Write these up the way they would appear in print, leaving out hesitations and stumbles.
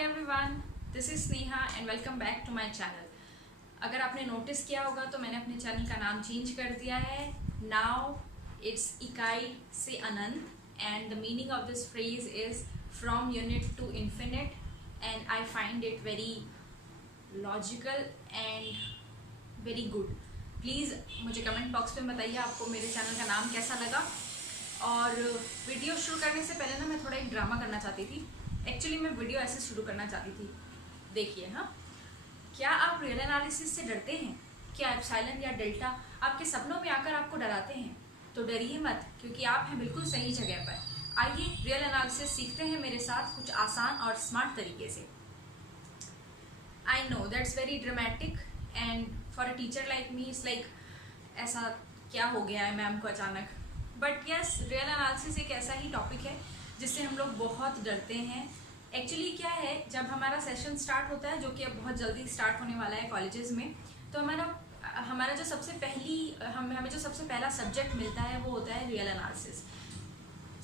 Everyone, this is Sneha and welcome back to my channel. अगर आपने notice किया होगा तो मैंने अपने चैनल का नाम चेंज कर दिया है। नाउ इट्स इकाई से अनंत and the meaning of this phrase is from unit to infinite and I find it very logical and very good. Please मुझे कमेंट बॉक्स में बताइए आपको मेरे चैनल का नाम कैसा लगा। और वीडियो शुरू करने से पहले ना मैं थोड़ा एक ड्रामा करना चाहती थी। एक्चुअली मैं वीडियो ऐसे शुरू करना चाहती थी। देखिए हाँ, क्या आप रियल एनालिसिस से डरते हैं? क्या एप्सिलॉन या डेल्टा आपके सपनों में आकर आपको डराते हैं? तो डरिए मत, क्योंकि आप हैं बिल्कुल सही जगह पर। आइए रियल एनालिसिस सीखते हैं मेरे साथ कुछ आसान और स्मार्ट तरीके से। I know that's very dramatic and for a teacher like me it's like ऐसा क्या हो गया है मैम को अचानक। बट यस, रियल एनालिसिस एक ऐसा ही टॉपिक है जिससे हम लोग बहुत डरते हैं। एक्चुअली क्या है, जब हमारा सेशन स्टार्ट होता है, जो कि अब बहुत जल्दी स्टार्ट होने वाला है कॉलेजेस में, तो हमारा जो हमें जो सबसे पहला सब्जेक्ट मिलता है वो होता है रियल एनालिसिस।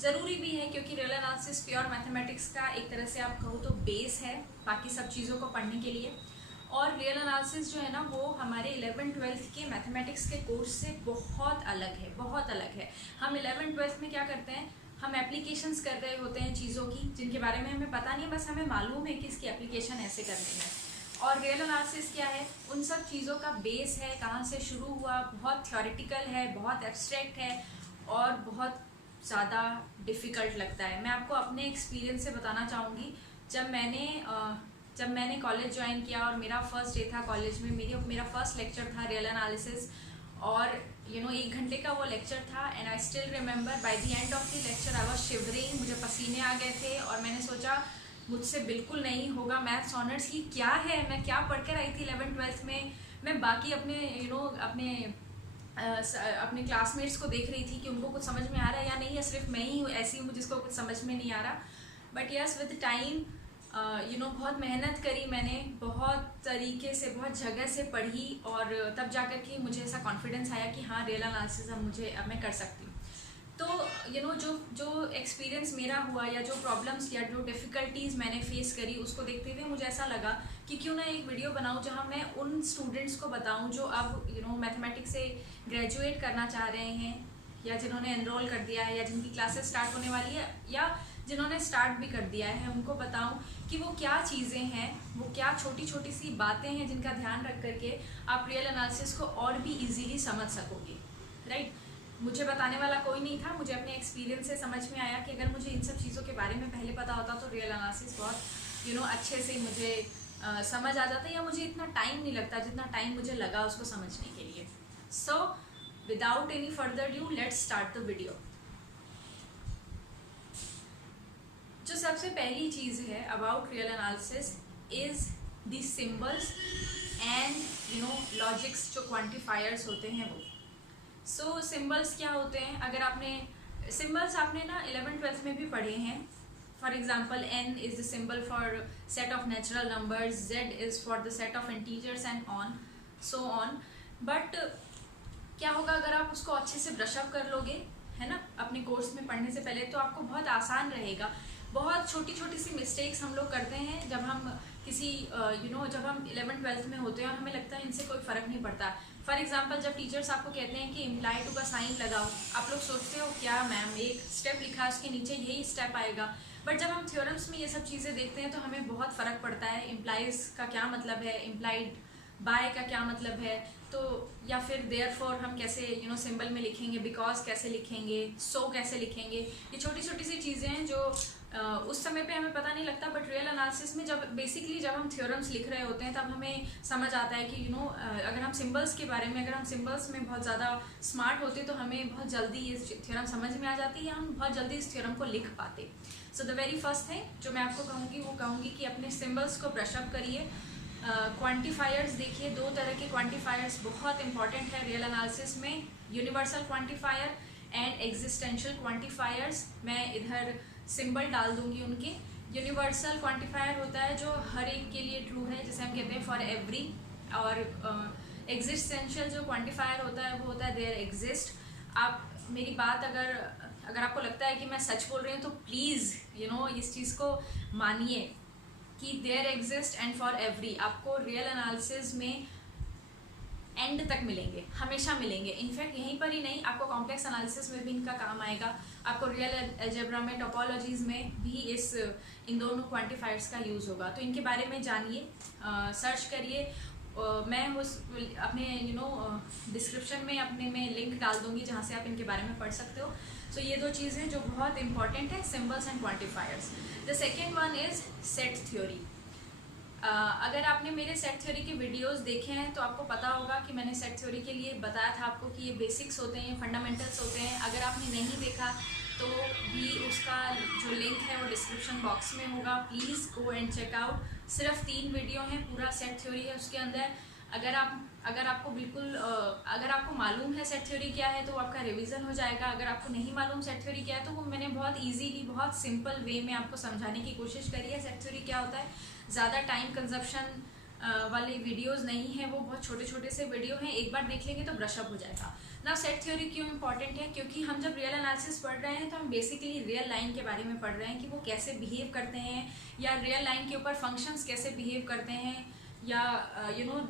ज़रूरी भी है क्योंकि रियल एनालिसिस प्योर मैथमेटिक्स का एक तरह से आप कहो तो बेस है बाकी सब चीज़ों को पढ़ने के लिए। और रियल एनालिसिस जो है ना, वो हमारे 11th-12th के मैथमेटिक्स के कोर्स से बहुत अलग है, बहुत अलग है। हम 11th-12th में क्या करते हैं, हम एप्लीकेशंस कर रहे होते हैं चीज़ों की जिनके बारे में हमें पता नहीं, बस हमें मालूम है कि इसकी एप्लीकेशन ऐसे करनी है। और रियल एनालिसिस क्या है, उन सब चीज़ों का बेस है, कहाँ से शुरू हुआ, बहुत थ्योरेटिकल है, बहुत एब्स्ट्रैक्ट है और बहुत ज़्यादा डिफ़िकल्ट लगता है। मैं आपको अपने एक्सपीरियंस से बताना चाहूँगी। जब मैंने कॉलेज ज्वाइन किया और मेरा फर्स्ट डे था कॉलेज में, मेरा फर्स्ट लेक्चर था रियल एनालिसिस और 1 घंटे का वो लेक्चर था। And I still remember by the end of the lecture I was shivering, मुझे पसीने आ गए थे और मैंने सोचा मुझसे बिल्कुल नहीं होगा। मैथ्स ऑनर्स की क्या है, मैं क्या पढ़ कर आई थी 11th-12th में। मैं बाकी अपने क्लासमेट्स को देख रही थी कि उनको कुछ समझ में आ रहा है या नहीं, या सिर्फ मैं ही ऐसी हूँ जिसको कुछ समझ में नहीं आ रहा। बट यस, विद टाइम बहुत मेहनत करी मैंने, बहुत तरीके से, बहुत जगह से पढ़ी और तब जाकर के मुझे ऐसा कॉन्फिडेंस आया कि हाँ, रियल एनालिसिस अब मैं कर सकती हूँ। तो जो एक्सपीरियंस मेरा हुआ या जो प्रॉब्लम्स या जो डिफ़िकल्टीज़ मैंने फेस करी, उसको देखते हुए मुझे ऐसा लगा कि क्यों ना एक वीडियो बनाऊँ जहाँ मैं उन स्टूडेंट्स को बताऊँ जो अब मैथमेटिक्स से ग्रेजुएट करना चाह रहे हैं, या जिन्होंने एनरोल कर दिया है, या जिनकी क्लासेस स्टार्ट होने वाली है, या जिन्होंने स्टार्ट भी कर दिया है। उनको बताऊं कि वो क्या चीज़ें हैं, वो क्या छोटी छोटी सी बातें हैं जिनका ध्यान रख करके आप रियल एनालिसिस को और भी इजीली समझ सकोगे। राइट, मुझे बताने वाला कोई नहीं था, मुझे अपने एक्सपीरियंस से समझ में आया कि अगर मुझे इन सब चीज़ों के बारे में पहले पता होता तो रियल एनालिसिस बहुत अच्छे से मुझे समझ आ जाता, या मुझे इतना टाइम नहीं लगता जितना टाइम मुझे लगा उसको समझने के लिए। So without any further due, let's start the video. जो सबसे पहली चीज़ है about real analysis is the symbols and logics, जो क्वांटिफायर्स होते हैं वो। सो सिम्बल्स क्या होते हैं? अगर सिम्बल्स आपने ना 11th-12th में भी पढ़े हैं। For example, n is the symbol for set of natural numbers, z is for the set of integers and so on. But क्या होगा अगर आप उसको अच्छे से ब्रशअप कर लोगे, है ना, अपने कोर्स में पढ़ने से पहले, तो आपको बहुत आसान रहेगा। बहुत छोटी छोटी सी मिस्टेक्स हम लोग करते हैं जब हम जब हम 11th-12th में होते हैं और हमें लगता है इनसे कोई फ़र्क नहीं पड़ता। फॉर एग्जांपल, जब टीचर्स आपको कहते हैं कि इम्प्लाई टू का साइन लगाओ, आप लोग सोचते हो क्या मैम, एक स्टेप लिखा है उसके नीचे यही स्टेप आएगा। बट जब हम थ्योरम्स में ये सब चीज़ें देखते हैं तो हमें बहुत फ़र्क पड़ता है। इम्प्लाइज का क्या मतलब है, इम्प्लाइड बाय का क्या मतलब है, तो या फिर देयरफॉर हम कैसे सिंबल में लिखेंगे, बिकॉज कैसे लिखेंगे, सो कैसे लिखेंगे। ये छोटी छोटी सी चीज़ें हैं जो उस समय पे हमें पता नहीं लगता, बट रियल एनालिसिस में जब हम थ्योरम्स लिख रहे होते हैं तब हमें समझ आता है कि अगर हम सिंबल्स के बारे में, अगर हम सिंबल्स में बहुत ज़्यादा स्मार्ट होते तो हमें बहुत जल्दी ये थ्योरम समझ में आ जाती, या हम बहुत जल्दी इस थ्योरम को लिख पाते। So the very first thing जो मैं आपको कहूँगी कि अपने सिम्बल्स को ब्रशअप करिए। क्वांटिफायर्स देखिए, 2 तरह के क्वांटिफायर्स बहुत इंपॉर्टेंट है रियल एनालिसिस में, universal quantifier and existential quantifiers. मैं इधर सिंबल डाल दूंगी उनके। यूनिवर्सल क्वांटिफायर होता है जो हर एक के लिए ट्रू है, जिसे हम कहते हैं फॉर एवरी। और एग्जिस्टेंशियल जो क्वांटिफायर होता है वो होता है देयर एग्जिस्ट। आप मेरी बात अगर आपको लगता है कि मैं सच बोल रही हूँ तो प्लीज़ इस चीज़ को मानिए। कि there exist and for every, आपको रियल एनालिसिस में एंड तक मिलेंगे, हमेशा मिलेंगे। इनफैक्ट यहीं पर ही नहीं, आपको कॉम्प्लेक्स एनालिसिस में भी इनका काम आएगा, आपको रियल अलजेब्रा में, टोपोलॉजीज में भी इन दोनों क्वांटिफायर्स का यूज़ होगा। तो इनके बारे में जानिए, सर्च करिए। मैं उस अपने डिस्क्रिप्शन में अपने में लिंक डाल दूंगी जहाँ से आप इनके बारे में पढ़ सकते हो। सो ये दो चीज़ें जो बहुत इंपॉर्टेंट है, symbols and quantifiers. The second one is set theory. अगर आपने मेरे सेट थ्योरी के वीडियोस देखे हैं तो आपको पता होगा कि मैंने सेट थ्योरी के लिए बताया था आपको कि ये बेसिक्स होते हैं, फंडामेंटल्स होते हैं। अगर आपने नहीं देखा तो भी उसका जो लिंक है वो डिस्क्रिप्शन बॉक्स में होगा, please go and check out. सिर्फ 3 वीडियो हैं, पूरा सेट थ्योरी है उसके अंदर। अगर आपको बिल्कुल अगर आपको मालूम है सेट थ्योरी क्या है तो आपका रिवीजन हो जाएगा। अगर आपको नहीं मालूम सेट थ्योरी क्या है तो वो मैंने बहुत इजीली, बहुत सिंपल वे में आपको समझाने की कोशिश करी है सेट थ्योरी क्या होता है। ज़्यादा टाइम कंजप्शन वाले वीडियोस नहीं है, वो बहुत छोटे छोटे से वीडियो हैं, एक बार देख लेंगे तो ब्रशअप हो जाएगा ना। सेट थ्योरी क्यों इंपॉर्टेंट है? क्योंकि हम जब रियल एनालिसिस पढ़ रहे हैं तो हम बेसिकली रियल लाइन के बारे में पढ़ रहे हैं कि वो कैसे बिहेव करते हैं, या रियल लाइन के ऊपर फंक्शंस कैसे बिहेव करते हैं, या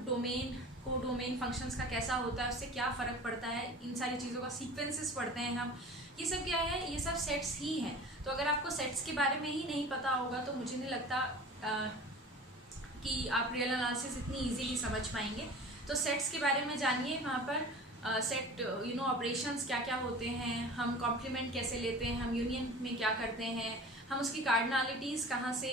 डोमेन, को डोमेन फंक्शंस का कैसा होता है, उससे क्या फ़र्क पड़ता है, इन सारी चीज़ों का सीक्वेंसेस पढ़ते हैं हम। ये सब क्या है? ये सब सेट्स ही हैं। तो अगर आपको सेट्स के बारे में ही नहीं पता होगा तो मुझे नहीं लगता कि आप रियल एनालिसिस इतनी इजीली समझ पाएंगे। तो सेट्स के बारे में जानिए। वहाँ पर सेट ऑपरेशंस क्या क्या होते हैं, हम कॉम्प्लीमेंट कैसे लेते हैं, हम यूनियन में क्या करते हैं, हम उसकी कार्डिनलिटीज़ कहाँ से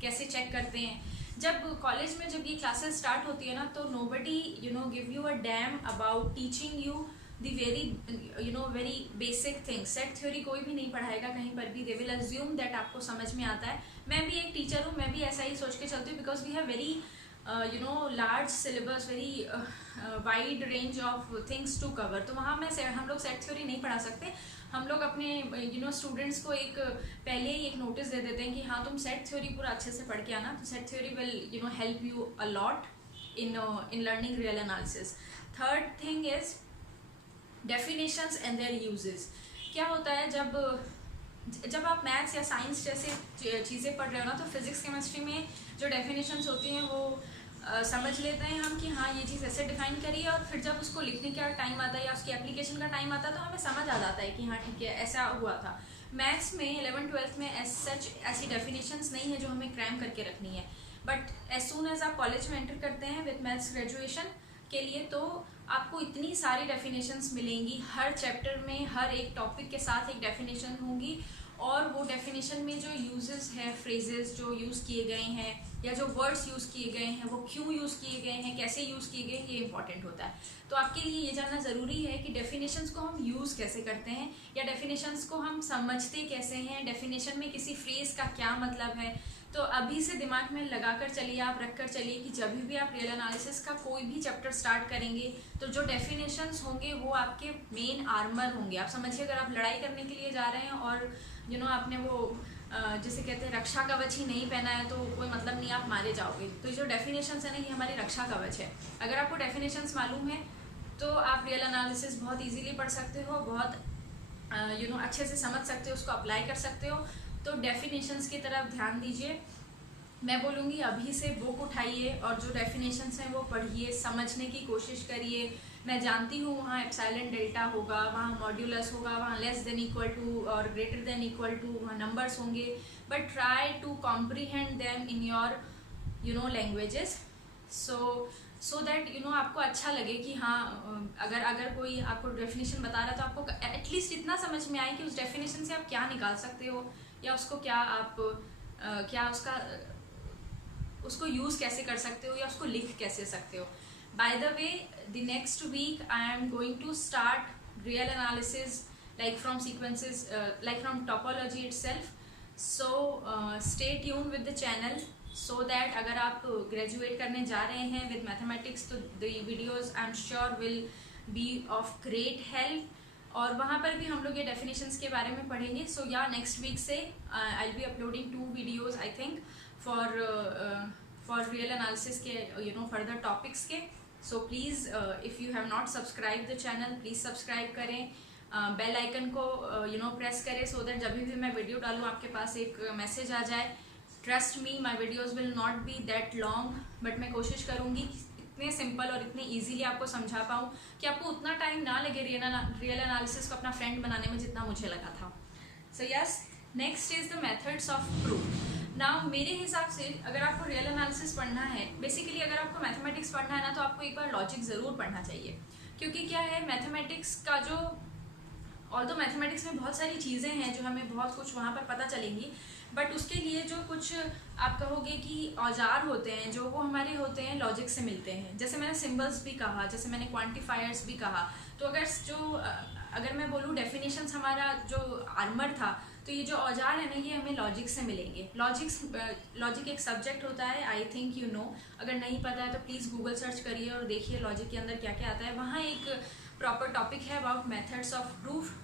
कैसे चेक करते हैं। जब कॉलेज में जब ये क्लासेस स्टार्ट होती है ना तो nobody give you a damn about teaching you the very basic things. Set theory कोई भी नहीं पढ़ाएगा कहीं पर भी, दे विल अज्यूम दैट आपको समझ में आता है। मैं भी एक टीचर हूँ, मैं भी ऐसा ही सोच के चलती हूँ, because we have very large syllabus, very wide range of things to cover. तो वहाँ हम लोग सेट थ्योरी नहीं पढ़ा सकते। हम लोग अपने स्टूडेंट्स को पहले ही एक नोटिस दे देते हैं कि हाँ तुम सेट थ्योरी पूरा अच्छे से पढ़ के आना। तो set theory will help you a lot in learning real analysis. Third thing is definitions and their uses. क्या होता है जब आप मैथ्स या साइंस जैसे चीज़ें पढ़ रहे हो ना, तो फिजिक्स केमिस्ट्री में जो डेफिनेशंस होती हैं वो समझ लेते हैं हम कि हाँ ये चीज़ ऐसे डिफाइन करी है, और फिर जब उसको लिखने का टाइम आता है या उसकी एप्लीकेशन का टाइम आता है तो हमें समझ आ जाता है कि हाँ ठीक है ऐसा हुआ था। मैथ्स में 11th-12th में ऐसी डेफिनेशंस नहीं है जो हमें क्रैम करके रखनी है। बट एज सून एज आप कॉलेज में एंटर करते हैं विद मैथ्स ग्रेजुएशन के लिए तो आपको इतनी सारी डेफिनेशंस मिलेंगी। हर चैप्टर में हर एक टॉपिक के साथ एक डेफिनेशन होंगी, और वो डेफिनेशन में जो यूजेस है, फ्रेजेस जो यूज़ किए गए हैं या जो वर्ड्स यूज़ किए गए हैं वो क्यों यूज़ किए गए हैं, कैसे यूज़ किए गए हैं, ये इंपॉर्टेंट होता है। तो आपके लिए ये जानना ज़रूरी है कि डेफिनेशंस को हम यूज़ कैसे करते हैं, या डेफिनेशंस को हम समझते कैसे हैं, डेफिनेशन में किसी फ्रेज़ का क्या मतलब है। तो अभी से दिमाग में लगाकर चलिए, आप रख कर चलिए कि जब भी आप रियल एनालिसिस का कोई भी चैप्टर स्टार्ट करेंगे तो जो डेफिनेशंस होंगे वो आपके मेन आर्मर होंगे। आप समझिए अगर आप लड़ाई करने के लिए जा रहे हैं और आपने वो जिसे कहते हैं रक्षा कवच ही नहीं पहना है तो कोई मतलब नहीं, आप मारे जाओगे। तो जो डेफिनेशंस है ना, ये हमारी रक्षा कवच है। अगर आपको डेफिनेशंस मालूम है तो आप रियल एनालिसिस बहुत इजीली पढ़ सकते हो, बहुत अच्छे से समझ सकते हो, उसको अप्लाई कर सकते हो। तो डेफिनेशंस की तरफ ध्यान दीजिए। मैं बोलूँगी अभी से बुक उठाइए और जो डेफिनेशंस हैं वो पढ़िए, समझने की कोशिश करिए। मैं जानती हूँ वहाँ एप्सिलॉन डेल्टा होगा, वहाँ मॉड्यूलस होगा, वहाँ लेस देन इक्वल टू और ग्रेटर देन इक्वल टू, वहाँ नंबर्स होंगे, but try to comprehend them in your languages so that आपको अच्छा लगे कि हाँ अगर कोई आपको डेफिनेशन बता रहा है तो आपको एटलीस्ट इतना समझ में आए कि उस डेफिनेशन से आप क्या निकाल सकते हो, या उसको क्या आप उसको यूज़ कैसे कर सकते हो, या उसको लिख कैसे सकते हो। By the way, the next week I am going to start real analysis like from sequences, like from topology itself. So stay tuned with the channel so that अगर आप ग्रेजुएट करने जा रहे हैं with mathematics तो the videos I'm sure will be of great help, और वहाँ पर भी हम लोग ये डेफिनेशंस के बारे में पढ़ेंगे। सो या नेक्स्ट वीक से I will be uploading 2 videos I think for real analysis के फर्दर टॉपिक्स के। So please if you have not subscribe the channel, please subscribe करें, बेल आइकन को प्रेस करें सो दैट जब भी मैं वीडियो डालूँ आपके पास एक मैसेज आ जाए trust me, my videos will not be that long, but मैं कोशिश करूँगी इतने सिंपल और इतने ईजीली आपको समझा पाऊँ कि आपको उतना टाइम ना लगे रियल एनालिसिस को अपना फ्रेंड बनाने में जितना मुझे लगा था। So yes, next is the methods of proof. Now मेरे हिसाब से अगर आपको रियल एनालिसिस पढ़ना है, बेसिकली अगर आपको मैथमेटिक्स पढ़ना है ना, तो आपको एक बार लॉजिक ज़रूर पढ़ना चाहिए। क्योंकि क्या है, मैथमेटिक्स का जो, ऑल्दो मैथमेटिक्स में बहुत सारी चीज़ें हैं जो हमें बहुत कुछ वहाँ पर पता चलेंगी, बट उसके लिए जो कुछ आप कहोगे कि औजार होते हैं जो वो हमारे होते हैं लॉजिक से मिलते हैं। जैसे मैंने सिंबल्स भी कहा, जैसे मैंने क्वांटिफायर्स भी कहा, तो अगर मैं बोलूँ डेफिनेशंस हमारा जो आर्मर था, तो ये जो औजार है ना, ये हमें लॉजिक से मिलेंगे। लॉजिक एक सब्जेक्ट होता है, आई थिंक यू नो। अगर नहीं पता है तो प्लीज़ गूगल सर्च करिए और देखिए लॉजिक के अंदर क्या क्या आता है। वहाँ एक प्रॉपर टॉपिक है अबाउट मेथड्स ऑफ प्रूफ।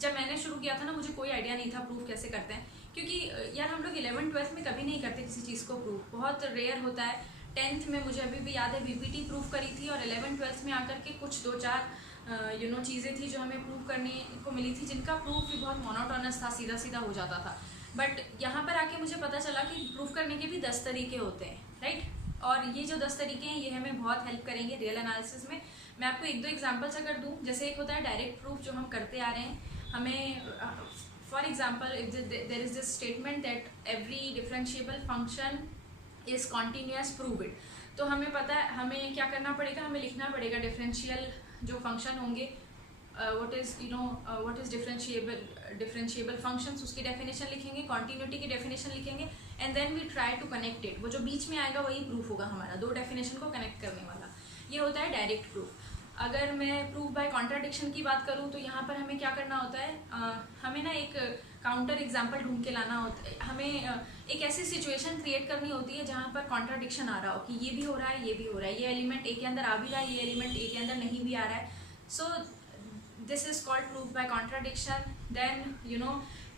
जब मैंने शुरू किया था ना, मुझे कोई आइडिया नहीं था प्रूफ कैसे करते हैं, क्योंकि यार हम लोग 11th-12th में कभी नहीं करते किसी चीज़ को प्रूफ, बहुत रेयर होता है। 10th में मुझे अभी भी याद है बीपीटी प्रूफ करी थी, और 11th-12th में आकर के कुछ 2-4 चीज़ें थी जो हमें प्रूव करने को मिली थी, जिनका प्रूफ भी बहुत मोनोटोनस था, सीधा सीधा हो जाता था। बट यहाँ पर आके मुझे पता चला कि प्रूफ करने के भी 10 तरीके होते हैं, राइट। और ये जो 10 तरीके हैं ये हमें बहुत हेल्प करेंगे रियल एनालिसिस में। मैं आपको 1-2 एग्जाम्पल्स अगर दूँ, जैसे एक होता है डायरेक्ट प्रूफ जो हम करते आ रहे हैं। हमें for example, if there is this statement that every differentiable function is continuous, prove it. तो हमें पता है हमें क्या करना पड़ेगा, हमें लिखना पड़ेगा डिफरेंशियल जो फंक्शन होंगे, व्हाट इज डिफरेंशिएबल फंक्शंस, उसकी डेफिनेशन लिखेंगे, कॉन्टीन्यूटी की डेफिनेशन लिखेंगे, and then we try to connect it. वो जो बीच में आएगा वही प्रूफ होगा हमारा, 2 डेफिनेशन को कनेक्ट करने वाला। ये होता है डायरेक्ट प्रूफ। अगर मैं प्रूफ बाय कॉन्ट्राडिक्शन की बात करूँ तो यहाँ पर हमें क्या करना होता है, हमें ना एक काउंटर एग्जाम्पल ढूंढ के लाना होता है। हमें एक ऐसी सिचुएशन क्रिएट करनी होती है जहाँ पर कॉन्ट्राडिक्शन आ रहा हो कि ये भी हो रहा है, ये भी हो रहा है, ये एलिमेंट ए के अंदर आ भी रहा है, ये एलिमेंट ए के अंदर नहीं भी आ रहा है। So this is called proof by contradiction. Then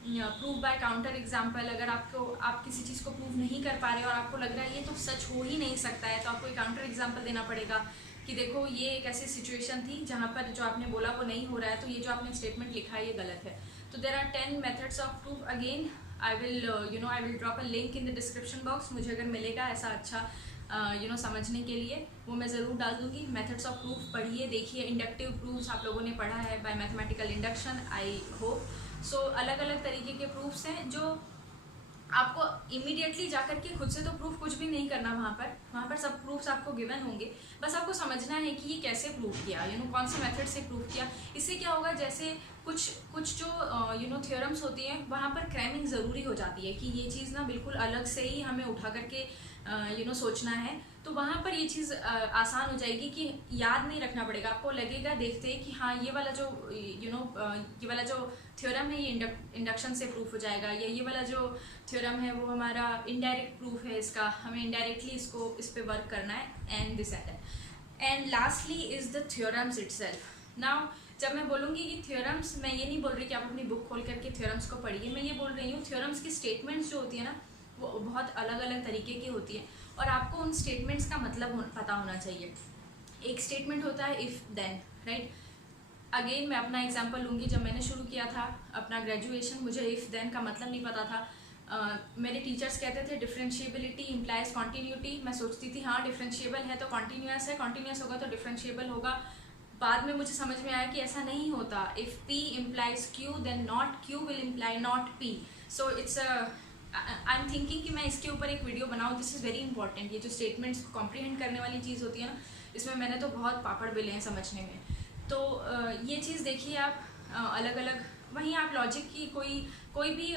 proof by counter example. अगर आप किसी चीज़ को प्रूव नहीं कर पा रहे और आपको लग रहा है ये तो सच हो ही नहीं सकता है, तो आपको एक काउंटर एग्जाम्पल देना पड़ेगा कि देखो ये एक ऐसी सिचुएशन थी जहाँ पर जो आपने बोला वो नहीं हो रहा है, तो ये जो आपने स्टेटमेंट लिखा है ये गलत है। तो there are 10 methods of proof. Again I will drop a link in the description box. मुझे अगर मिलेगा ऐसा अच्छा समझने के लिए, वो मैं ज़रूर डाल दूँगी। मेथड्स ऑफ प्रूफ पढ़िए, देखिए। इंडक्टिव प्रूफ्स आप लोगों ने पढ़ा है bye mathematical induction, I hope so. अलग अलग तरीके के प्रूफ्स हैं जो आपको इमीडिएटली जाकर के खुद से तो प्रूफ कुछ भी नहीं करना, वहाँ पर सब प्रूफ्स आपको गिवन होंगे। बस आपको समझना है कि ये कैसे प्रूफ किया, कौन से मेथड से प्रूफ किया। इससे क्या होगा, जैसे कुछ जो थ्योरम्स होती हैं वहाँ पर क्रैमिंग ज़रूरी हो जाती है कि ये चीज़ ना बिल्कुल अलग से ही हमें उठा करके सोचना है, तो वहाँ पर ये चीज़ आसान हो जाएगी कि याद नहीं रखना पड़ेगा। आपको लगेगा देखते ही कि हाँ ये वाला जो थ्योरम है ये इंडक्शन से प्रूफ हो जाएगा, या ये वाला जो थ्योरम है वो हमारा इनडायरेक्ट प्रूफ है, इसका हमें इनडायरेक्टली इस पे वर्क करना है, and this and lastly is the theorems itself. Now जब मैं बोलूँगी कि थ्योरम्स, मैं ये नहीं बोल रही कि आप अपनी बुक खोल करके थ्योरम्स को पढ़िए, मैं ये बोल रही हूँ थ्योरम्स की स्टेटमेंट्स जो होती है ना वो बहुत अलग अलग तरीके की होती है, और आपको उन स्टेटमेंट्स का मतलब पता होना चाहिए। एक स्टेटमेंट होता है इफ़ देन, राइट। अगेन मैं अपना एग्जांपल लूँगी। जब मैंने शुरू किया था अपना ग्रेजुएशन, मुझे इफ़ देन का मतलब नहीं पता था। मेरे टीचर्स कहते थे डिफरेंशिएबिलिटी इम्प्लाइज कॉन्टीन्यूटी। मैं सोचती थी हाँ डिफरेंशिएबल है तो कॉन्टीन्यूअस है, कॉन्टीन्यूअस होगा तो डिफरेंशिएबल होगा। बाद में मुझे समझ में आया कि ऐसा नहीं होता। If P implies Q then not Q will imply not P। So it's I am thinking कि मैं इसके ऊपर एक वीडियो बनाऊँ। This is very important. ये जो स्टेटमेंट्स को कॉम्प्रीहेंड करने वाली चीज़ होती है ना, इसमें मैंने तो बहुत पापड़ बेले हैं समझने में। तो ये चीज़ देखिए आप अलग अलग। वहीं आप लॉजिक की कोई भी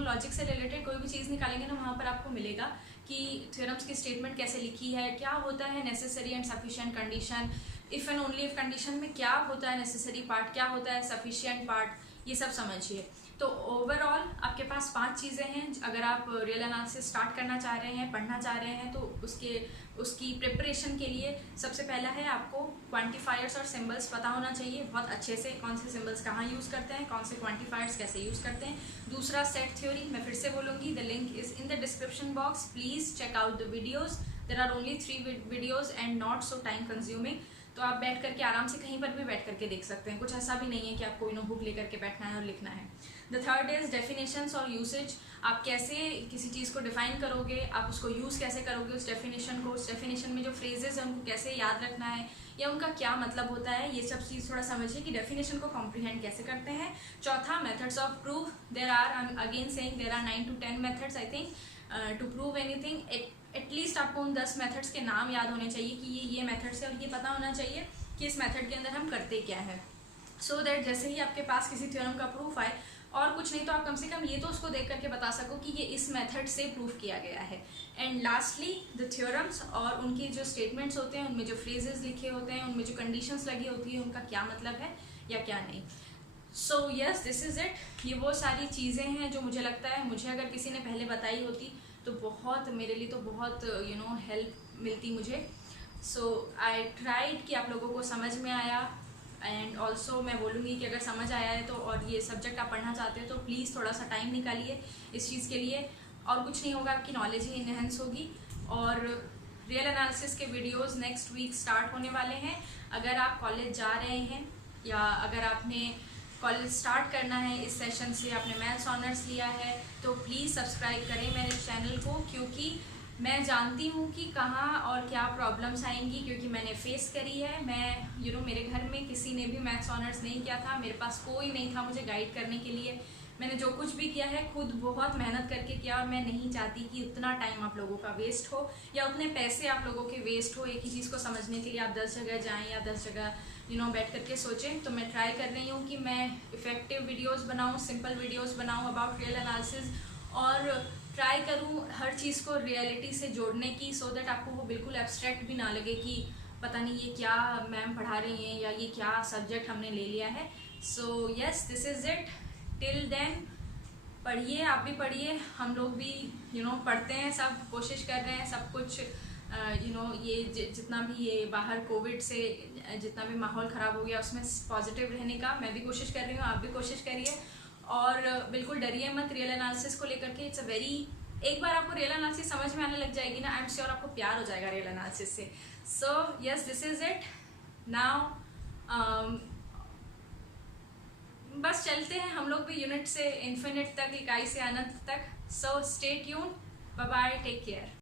लॉजिक से रिलेटेड कोई भी चीज़ निकालेंगे ना, वहाँ पर आपको मिलेगा कि थ्योरम्स की स्टेटमेंट कैसे लिखी है, क्या होता है necessary and sufficient condition, if and only if condition में क्या होता है नेसेसरी पार्ट, क्या होता है सफिशिएंट पार्ट, ये सब समझिए। तो ओवरऑल आपके पास 5 चीज़ें हैं। अगर आप रियल एनालिसिस स्टार्ट करना चाह रहे हैं, पढ़ना चाह रहे हैं, तो उसकी प्रिपरेशन के लिए सबसे पहला है आपको क्वांटिफायर्स और सिंबल्स पता होना चाहिए बहुत अच्छे से, कौन से सिंबल्स कहाँ यूज़ करते हैं, कौन से क्वांटिफायर्स कैसे यूज़ करते हैं। दूसरा सेट थ्योरी, मैं फिर से बोलूँगी, the link is in the description box, please check out the videos. There are only 3 videos and not so time consuming. तो आप बैठ करके आराम से कहीं पर भी बैठ करके देख सकते हैं। कुछ ऐसा भी नहीं है कि आपको बुक लेकर के बैठना है और लिखना है। द थर्ड इज डेफिनेशंस और यूसेज। आप कैसे किसी चीज़ को डिफाइन करोगे, आप उसको यूज़ कैसे करोगे उस डेफिनेशन को, उस डेफिनेशन में जो फ्रेजेस हैं उनको कैसे याद रखना है या उनका क्या मतलब होता है, ये सब चीज़ थोड़ा समझिए कि डेफिनेशन को कॉम्प्रीहेंड कैसे करते हैं। चौथा, methods of proof. There are, I am again saying, there are 9 to 10 methods I think to prove anything. At least आपको उन 10 मेथड्स के नाम याद होने चाहिए कि ये मेथड्स है, और ये पता होना चाहिए कि इस मेथड के अंदर हम करते क्या है। सो दैट जैसे ही आपके पास किसी थ्योरम का प्रूफ आए, और कुछ नहीं तो आप कम से कम ये तो उसको देख करके बता सको कि ये इस मेथड से प्रूफ किया गया है। एंड लास्टली, द थ्योरम्स और उनके जो स्टेटमेंट्स होते हैं, उनमें जो फ्रेजेस लिखे होते हैं, उनमें जो कंडीशंस लगी होती है, उनका क्या मतलब है या क्या नहीं। सो यस, दिस इज़ इट। ये वो सारी चीज़ें हैं जो मुझे लगता है, मुझे अगर किसी ने पहले बताई होती तो बहुत, मेरे लिए तो बहुत हेल्प मिलती मुझे। सो आई ट्राइड कि आप लोगों को समझ में आया। एंड ऑल्सो मैं बोलूँगी कि अगर समझ आया है तो, और ये सब्जेक्ट आप पढ़ना चाहते हैं तो प्लीज़ थोड़ा सा टाइम निकालिए इस चीज़ के लिए। और कुछ नहीं होगा, आपकी नॉलेज ही इनहेंस होगी। और रियल एनालिसिस के वीडियोस नेक्स्ट वीक स्टार्ट होने वाले हैं। अगर आप कॉलेज जा रहे हैं या अगर आपने कॉलेज स्टार्ट करना है इस सेशन से, आपने मैथ्स ऑनर्स लिया है, तो प्लीज़ सब्सक्राइब करें मेरे चैनल को, क्योंकि मैं जानती हूँ कि कहाँ और क्या प्रॉब्लम्स आएंगी, क्योंकि मैंने फेस करी है। मैं मेरे घर में किसी ने भी मैथ्स ऑनर्स नहीं किया था, मेरे पास कोई नहीं था मुझे गाइड करने के लिए। मैंने जो कुछ भी किया है खुद बहुत मेहनत करके किया, और मैं नहीं चाहती कि उतना टाइम आप लोगों का वेस्ट हो या उतने पैसे आप लोगों के वेस्ट हो। एक ही चीज़ को समझने के लिए आप 10 जगह जाएँ या 10 जगह बैठ करके सोचें। तो मैं ट्राई कर रही हूँ कि मैं इफ़ेक्टिव वीडियोज़ बनाऊँ, सिंपल वीडियोज़ बनाऊँ अबाउट रियल एनालिसिस, और ट्राई करूँ हर चीज़ को रियलिटी से जोड़ने की, सो दैट आपको वो बिल्कुल एब्स्ट्रैक्ट भी ना लगे कि पता नहीं ये क्या मैम पढ़ा रही हैं या ये क्या सब्जेक्ट हमने ले लिया है। So yes, this is it. Till then पढ़िए, आप भी पढ़िए, हम लोग भी पढ़ते हैं, सब कोशिश कर रहे हैं सब कुछ। ये जितना भी ये बाहर कोविड से जितना भी माहौल ख़राब हो गया उसमें पॉजिटिव रहने का मैं भी कोशिश कर रही हूँ, आप भी कोशिश करिए। और बिल्कुल डरिए मत रियल एनालिसिस को लेकर के। इट्स अ वेरी, एक बार आपको रियल एनालिसिस समझ में आने लग जाएगी ना, आई एम श्योर आपको प्यार हो जाएगा रियल एनालिसिस से। सो yes, this is it now. बस चलते हैं हम लोग भी यूनिट से इन्फिनिट तक, इकाई से अनंत तक। So stay tuned, bye bye, take care.